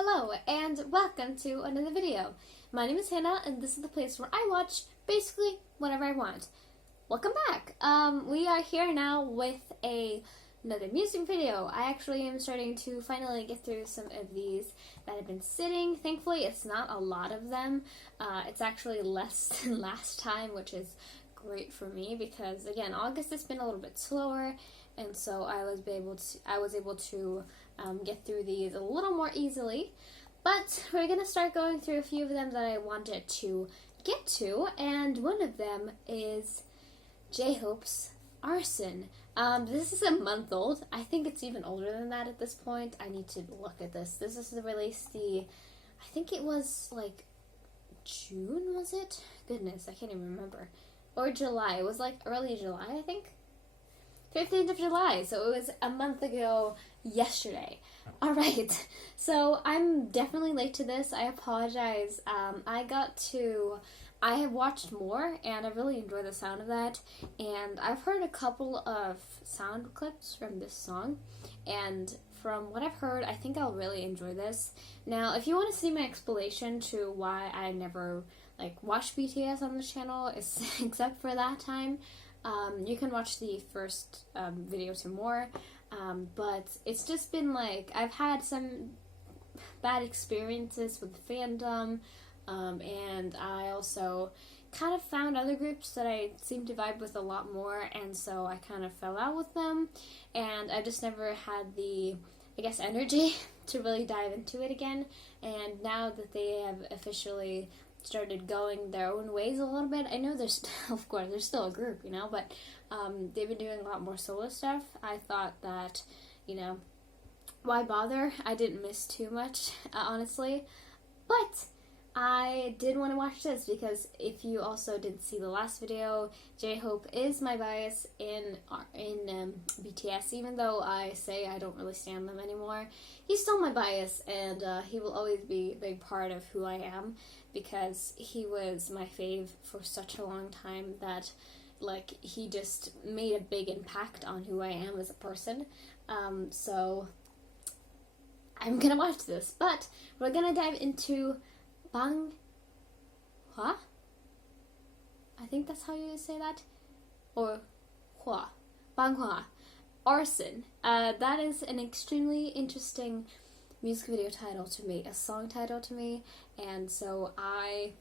Hello and welcome to another video. My name is Hannah and this is the place where I watch basically whatever I want. Welcome back. We are here now with another music video. I actually am starting to finally get through some of these that have been sitting. Thankfully it's not a lot of them. It's actually less than last time, which is great for me because again August has been a little bit slower, and so I was able to get through these a little more easily. But we're gonna start going through a few of them that I wanted to get to, and one of them is J-Hope's Arson. This is a month old. I think it's even older than that at this point. I need to look at this. This is released I think it was like June, was it? Goodness, I can't even remember. Or July. It was like early July, I think. 15th of July, so it was a month ago yesterday. Alright, so I'm definitely late to this. I apologize. I have watched more, and I really enjoy the sound of that, and I've heard a couple of sound clips from this song, and from what I've heard, I think I'll really enjoy this. Now, if you want to see my explanation to why I never watched BTS on this channel, except for that time, you can watch the first video to more, but it's just been I've had some bad experiences with fandom, and I also kind of found other groups that I seem to vibe with a lot more, and so I kind of fell out with them, and I just never had the, energy to really dive into it again. And now that they have officially started going their own ways a little bit, I know there's of course there's still a group, but they've been doing a lot more solo stuff. I thought that, why bother? I didn't miss too much, honestly, but I did want to watch this because if you also didn't see the last video, J-Hope is my bias in BTS. Even though I say I don't really stand them anymore, he's still my bias, and he will always be a big part of who I am because he was my fave for such a long time that he just made a big impact on who I am as a person. So I'm gonna watch this, but we're gonna dive into Bang Hua? I think that's how you say that. Or Hua. Bang Hua. Arson. That is an extremely interesting music video title to me, a song title to me, and so I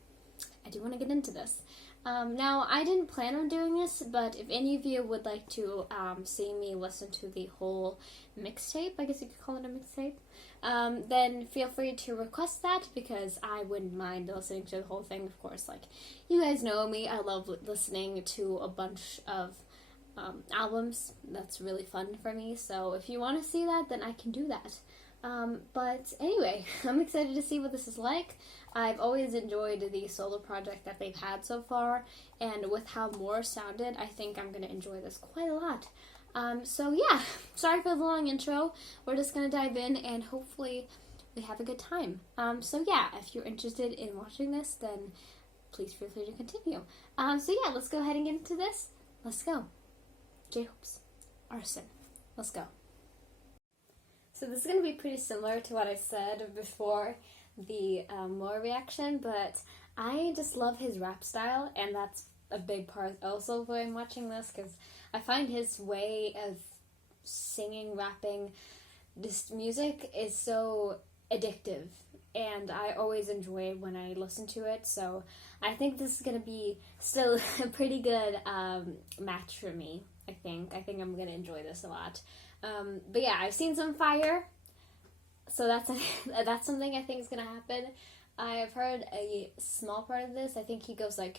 do want to get into this. Now, I didn't plan on doing this, but if any of you would like to see me listen to the whole mixtape, I guess you could call it a mixtape, then feel free to request that, because I wouldn't mind listening to the whole thing, of course. You guys know me, I love listening to a bunch of albums. That's really fun for me, so if you want to see that, then I can do that. But anyway, I'm excited to see what this is like. I've always enjoyed the solo project that they've had so far, and with how more sounded, I think I'm going to enjoy this quite a lot. So yeah, sorry for the long intro. We're just going to dive in, and hopefully we have a good time. So yeah, if you're interested in watching this, then please feel free to continue. So yeah, let's go ahead and get into this. Let's go. J-Hope's Arson. Let's go. So this is going to be pretty similar to what I said before the more reaction, but I just love his rap style, and that's a big part also why I'm watching this, because I find his way of singing, rapping, this music is so addictive, and I always enjoy it when I listen to it, so I think this is going to be still a pretty good match for me, I think. I think I'm going to enjoy this a lot. But yeah, I've seen some fire, so that's something I think is gonna happen. I have heard a small part of this. I think he goes dun,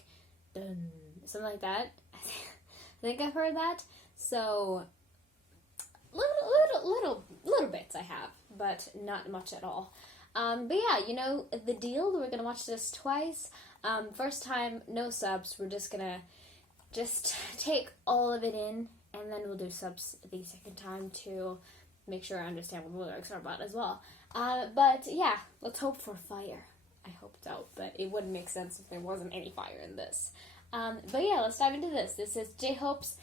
something like that. I think I've heard that. So little bits I have, but not much at all. But yeah, the deal. We're gonna watch this twice. First time, no subs. We're just gonna take all of it in. And then we'll do subs the second time to make sure I understand what the lyrics are about as well. But yeah, let's hope for fire. I hope so, but it wouldn't make sense if there wasn't any fire in this. But yeah, let's dive into this. This is J-Hope's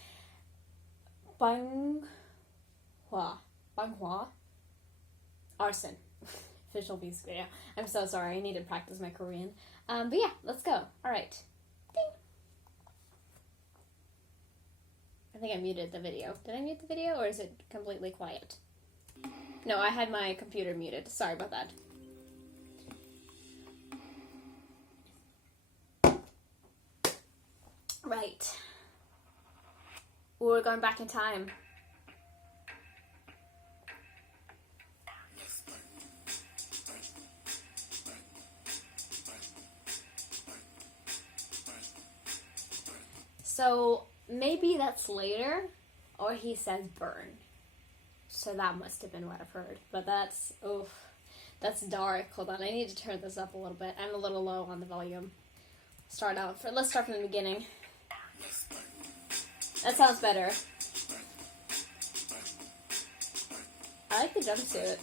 Bang Hua. Arson. official music video. I'm so sorry, I need to practice my Korean. But yeah, let's go. Alright. Ding! I think I muted the video. Did I mute the video, or is it completely quiet? No, I had my computer muted. Sorry about that. Right. We're going back in time. So maybe that's later, or he says burn. So that must have been what I've heard. But that's, oof, that's dark. Hold on, I need to turn this up a little bit. I'm a little low on the volume. Let's start from the beginning. That sounds better. I like the jumpsuit.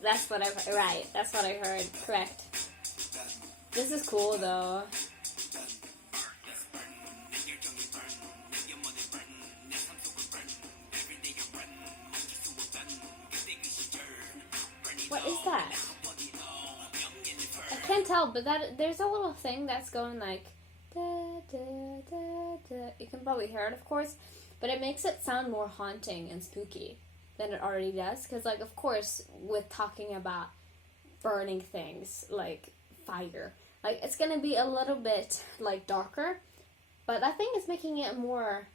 That's what I heard. Right, that's what I heard. Correct. This is cool though. What is that? I can't tell, but there's a little thing that's going like da, da, da, da. You can probably hear it, of course, but it makes it sound more haunting and spooky than it already does. Because, like, of course, with talking about burning things like fire, like it's gonna be a little bit like darker, but that thing is making it more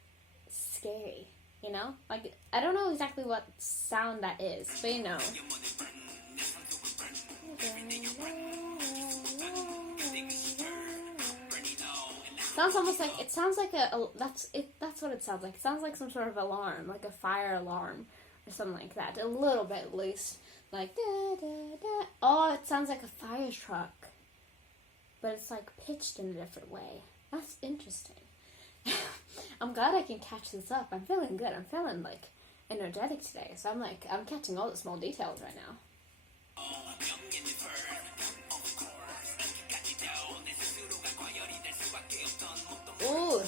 scary. You know, like I don't know exactly what sound that is, but you know. Sounds almost like it sounds like that's what it sounds like. It sounds like some sort of alarm, like a fire alarm or something like that. A little bit at least. Like da da da. Oh, it sounds like a fire truck. But it's like pitched in a different way. That's interesting. I'm glad I can catch this up. I'm feeling good. I'm feeling like energetic today. So I'm catching all the small details right now. Ooh.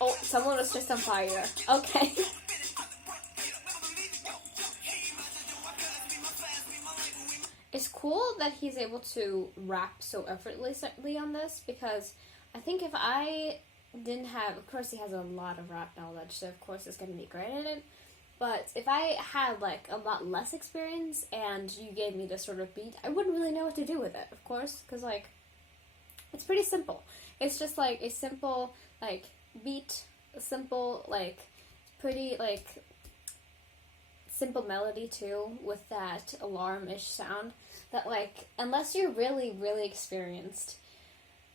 Oh, someone was just on fire. Okay. It's cool that he's able to rap so effortlessly on this, because I think if I didn't have, of course he has a lot of rap knowledge, so of course it's going to be great at it. But if I had like a lot less experience and you gave me this sort of beat, I wouldn't really know what to do with it, of course, because like it's pretty simple. It's just like a simple like beat, a simple like pretty like simple melody too, with that alarm-ish sound that like unless you're really experienced,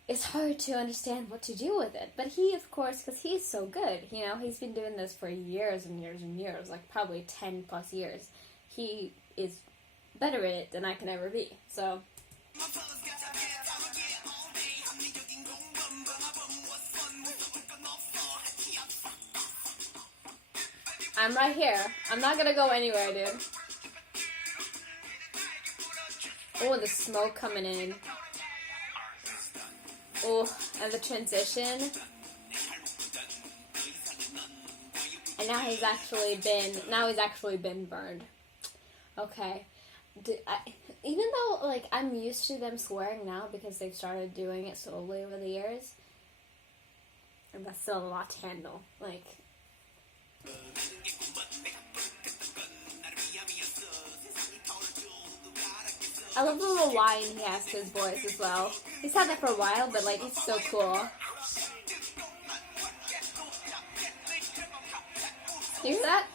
it's hard to understand what to do with it. But he, of course, because he's so good, you know, he's been doing this for years and years and years, like probably 10 plus years. He is better at it than I can ever be. So I'm right here. I'm not gonna go anywhere, dude. Oh, the smoke coming in. Oh, and the transition. And now he's actually been burned. Okay. Even though, like, I'm used to them swearing now because they've started doing it slowly over the years, and that's still a lot to handle. Like, I love the little whine he has to his voice as well. He's had that for a while, but like, it's so cool. Hear that?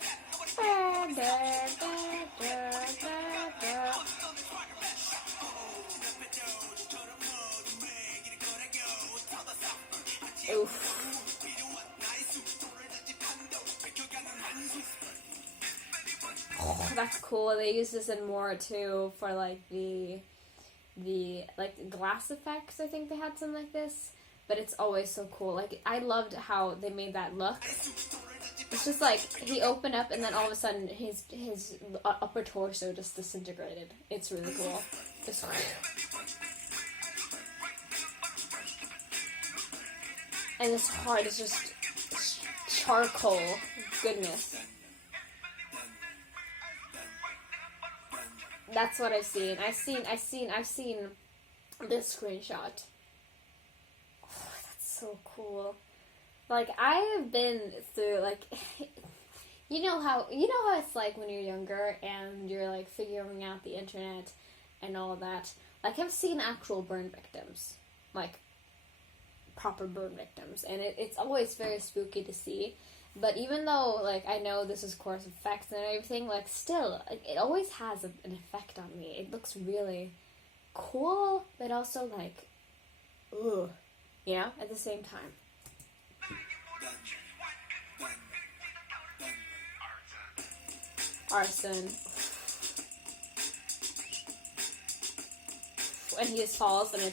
Oof. That's cool. They use this in more too for like the like glass effects. I think they had something like this, but it's always so cool. Like, I loved how they made that look. It's just like he opened up and then all of a sudden his upper torso just disintegrated. It's really cool. It's And this heart is just charcoal. Goodness. That's what I've seen. I've seen this screenshot. Oh, that's so cool. Like, I have been through, like, you know how it's like when you're younger and you're, like, figuring out the internet and all that. Like, I've seen actual burn victims. Like, proper burn victims. And it's always very spooky to see. But even though, like, I know this is course effects and everything, like, still, like, it always has an effect on me. It looks really cool, but also, like, ugh, you know, at the same time. Arson. When he just falls, and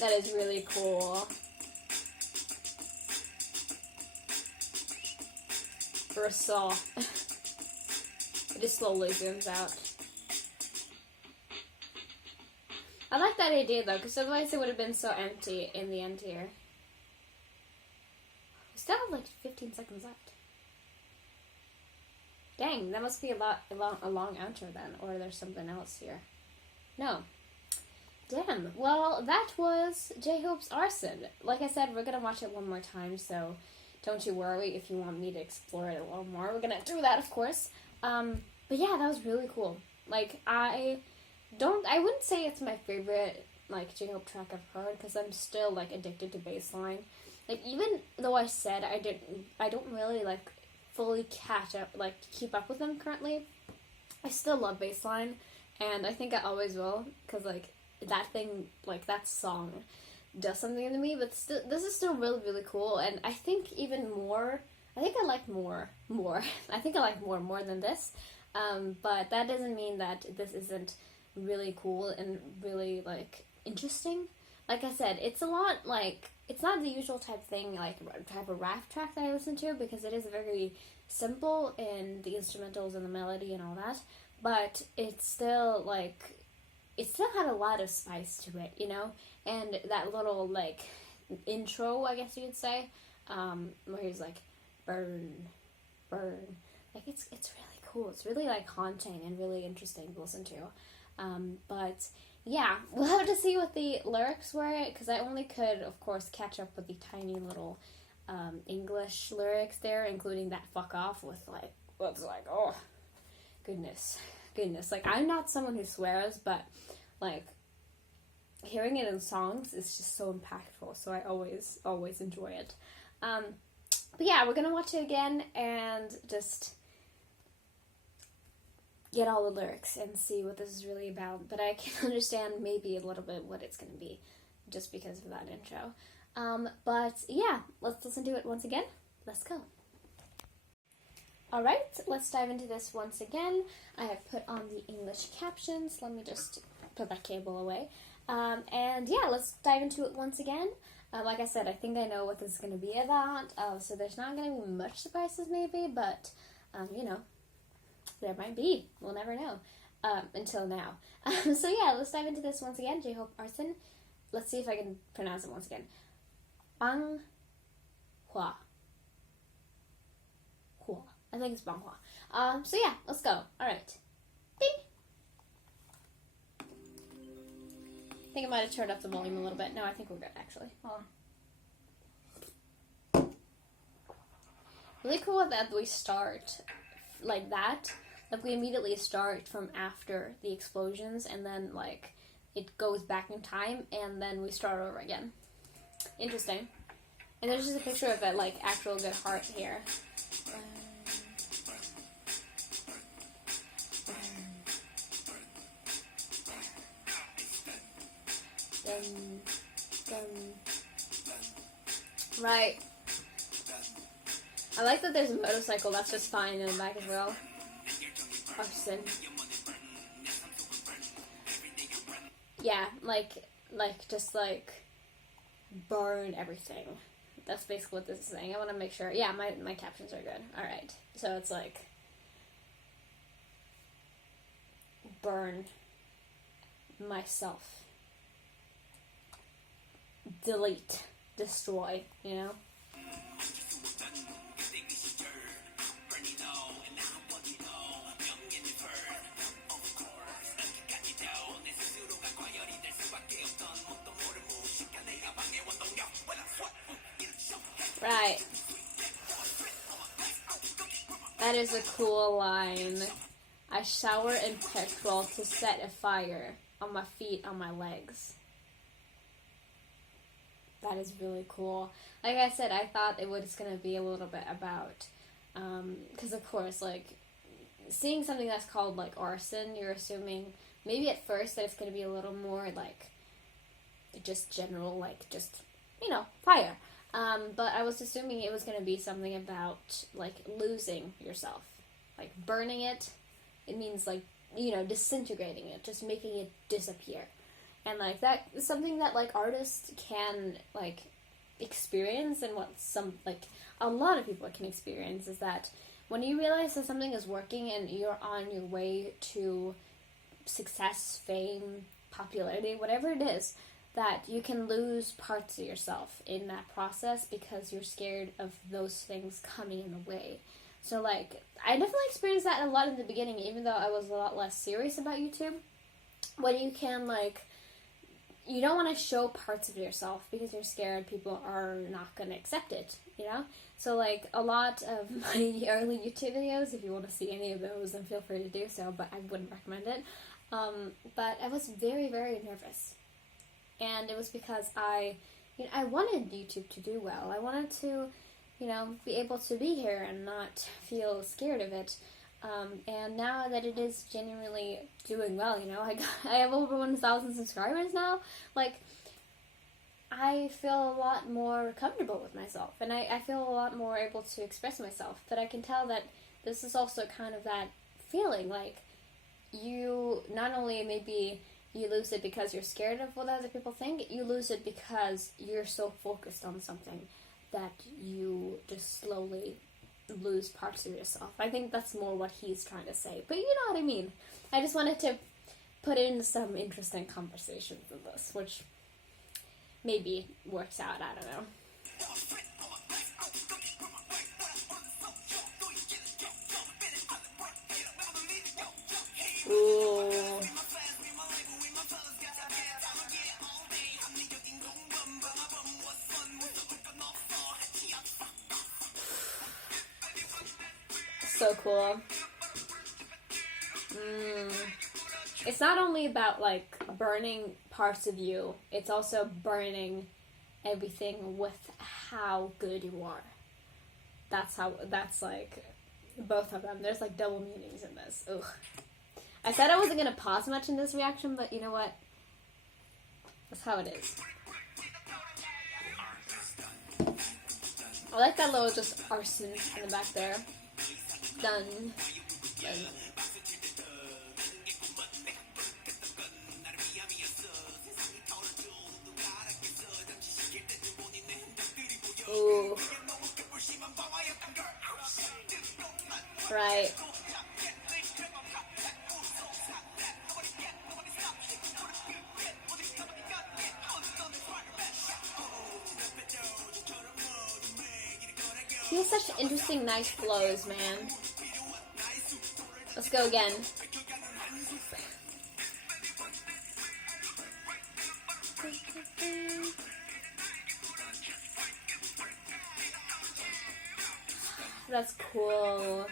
that is really cool. For a saw. It just slowly zooms out. I like that idea though, because otherwise it would have been so empty in the end here. We still have like 15 seconds left. Dang, that must be a long outro then, or there's something else here. No. Damn. Well, that was J-Hope's Arson. Like I said, we're gonna watch it one more time, so don't you worry if you want me to explore it a little more. We're gonna do that, of course. But yeah, that was really cool. Like, I wouldn't say it's my favorite, like, J-Hope track I've heard, because I'm still, like, addicted to bassline. Like, even though I said I don't really, like, fully catch up, like, keep up with them currently, I still love bassline, and I think I always will, because, like, that thing, like, that song does something to me, but still, this is still really, really cool, and I think even more, I think I like more, I think I like more than this, but that doesn't mean that this isn't really cool and really, like, interesting. Like I said, it's a lot, like, it's not the usual type thing, like, type of rap track that I listen to, because it is very simple in the instrumentals and the melody and all that, but it's still, like, it still had a lot of spice to it, you know? And that little, like, intro, I guess you could say, where he's like, burn, burn. Like, it's really cool. It's really, like, haunting and really interesting to listen to. But, yeah, we'll have to see what the lyrics were, because I only could, of course, catch up with the tiny little English lyrics there, including that fuck off with, like, what's like, oh, goodness. Like, I'm not someone who swears, but, like, hearing it in songs is just so impactful, so I always enjoy it. But yeah, we're gonna watch it again and just get all the lyrics and see what this is really about. But I can understand maybe a little bit what it's gonna be, just because of that intro. But yeah, let's listen to it once again. Let's go. Alright, let's dive into this once again. I have put on the English captions. Let me just put that cable away. And yeah, let's dive into it once again. Like I said, I think I know what this is going to be about. So there's not going to be much surprises maybe, but, you know, there might be. We'll never know. Until now. So yeah, let's dive into this once again. J-Hope Arson. Let's see if I can pronounce it once again. Bang Hua. I think it's Banghua. So yeah, let's go. Alright. Bing! I think I might have turned up the volume a little bit. No, I think we're good, actually. Hold on. Really cool that we start like that. Like, we immediately start from after the explosions, and then, like, it goes back in time, and then we start over again. Interesting. And there's just a picture of it, like, actual good heart here. Right. I like that there's a motorcycle, that's just fine in the back as well. Arson. Yeah, just burn everything. That's basically what this is saying. I want to make sure. Yeah, my captions are good. Alright. So it's like, burn myself. Delete destroy, you know? Right. That is a cool line. I shower in petrol to set a fire on my feet, on my legs. That is really cool. Like I said, I thought it was going to be a little bit about, because of course, like, seeing something that's called, like, arson, you're assuming, maybe at first, that it's going to be a little more, like, just general, like, just, you know, fire. But I was assuming it was going to be something about, like, losing yourself. Like, burning it, it means, like, you know, disintegrating it, just making it disappear. And, like, that is something that, like, artists can, like, experience, and what a lot of people can experience is that when you realize that something is working and you're on your way to success, fame, popularity, whatever it is, that you can lose parts of yourself in that process because you're scared of those things coming in the way. So, like, I definitely experienced that a lot in the beginning, even though I was a lot less serious about YouTube. When you can, like, you don't want to show parts of yourself because you're scared people are not going to accept it, you know? So, like, a lot of my early YouTube videos, if you want to see any of those, then feel free to do so, but I wouldn't recommend it. But I was very, very nervous. And it was because I wanted YouTube to do well. I wanted to, you know, be able to be here and not feel scared of it. And now that it is genuinely doing well, you know, I have over 1,000 subscribers now. Like, I feel a lot more comfortable with myself, and I feel a lot more able to express myself. But I can tell that this is also kind of that feeling, like, you not only maybe you lose it because you're scared of what other people think, you lose it because you're so focused on something that you just slowly lose parts of yourself. I think that's more what he's trying to say. But you know what I mean. I just wanted to put in some interesting conversations in this, which maybe works out, I don't know. Ooh. So cool. It's not only about, like, burning parts of you, it's also burning everything with how good you are. That's like, both of them. There's, like, double meanings in this. Ugh. I said I wasn't going to pause much in this reaction, but you know what? That's how it is. I like that little just arson in the back there. Done. Ooh. Right. He has such interesting, nice flows, man. Let's go again. That's cool.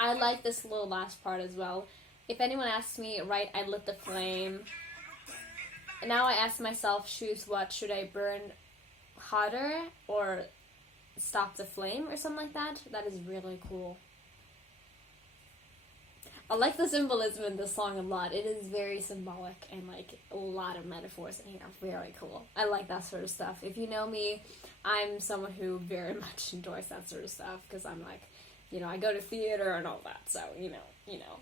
I like this little last part as well. If anyone asks me, right, I lit the flame. And now I ask myself, choose what? Should I burn hotter or stop the flame or something like that? That is really cool. I like the symbolism in this song a lot. It is very symbolic and, like, a lot of metaphors in here. Very cool. I like that sort of stuff. If you know me, I'm someone who very much enjoys that sort of stuff because I'm like, you know, I go to theater and all that, so, you know.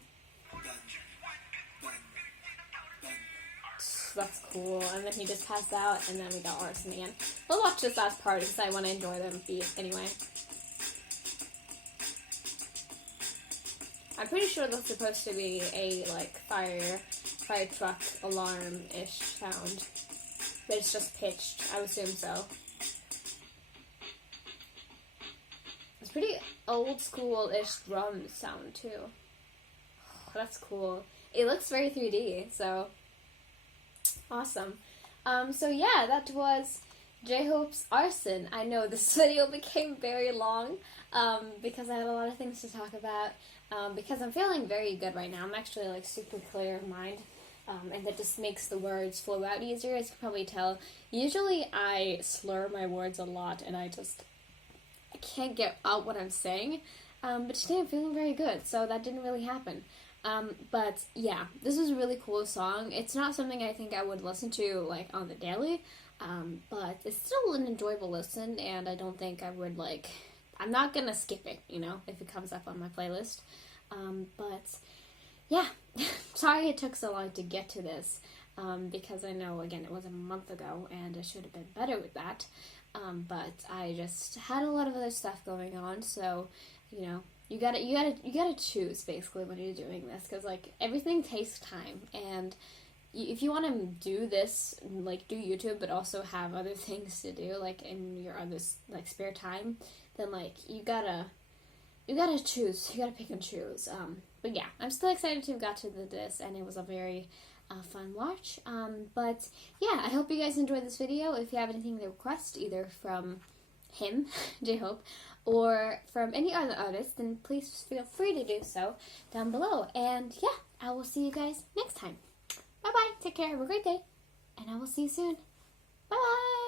That's cool. And then he just passed out, and then we got Arson again. We'll watch this last part because I want to enjoy the beat anyway. I'm pretty sure that's supposed to be a, like, fire truck alarm-ish sound. but it's just pitched. I would assume so. It's pretty old school-ish drum sound too. Oh, that's cool. It looks very 3D, so awesome. So yeah, that was J-Hope's Arson. I know this video became very long because I had a lot of things to talk about. Because I'm feeling very good right now. I'm actually like super clear of mind. And that just makes the words flow out easier, as you can probably tell. Usually I slur my words a lot and I can't get out what I'm saying. But today I'm feeling very good, so that didn't really happen. But yeah, this is a really cool song. It's not something I think I would listen to like on the daily, but it's still an enjoyable listen, and I don't think I would I'm not gonna skip it, you know, if it comes up on my playlist. But yeah, sorry it took so long to get to this, because I know, again, it was a month ago, and I should have been better with that, but I just had a lot of other stuff going on, so, you know, you gotta choose, basically, when you're doing this, because, like, everything takes time, and if you want to do this, like, do YouTube, but also have other things to do, like, in your other, like, spare time, then, like, you gotta choose. You gotta pick and choose. But yeah, I'm still excited to have got to this, and it was a very fun watch. But yeah, I hope you guys enjoyed this video. If you have anything to request, either from him, J-Hope, or from any other artist, then please feel free to do so down below. And yeah, I will see you guys next time. Bye-bye. Take care. Have a great day. And I will see you soon. Bye-bye.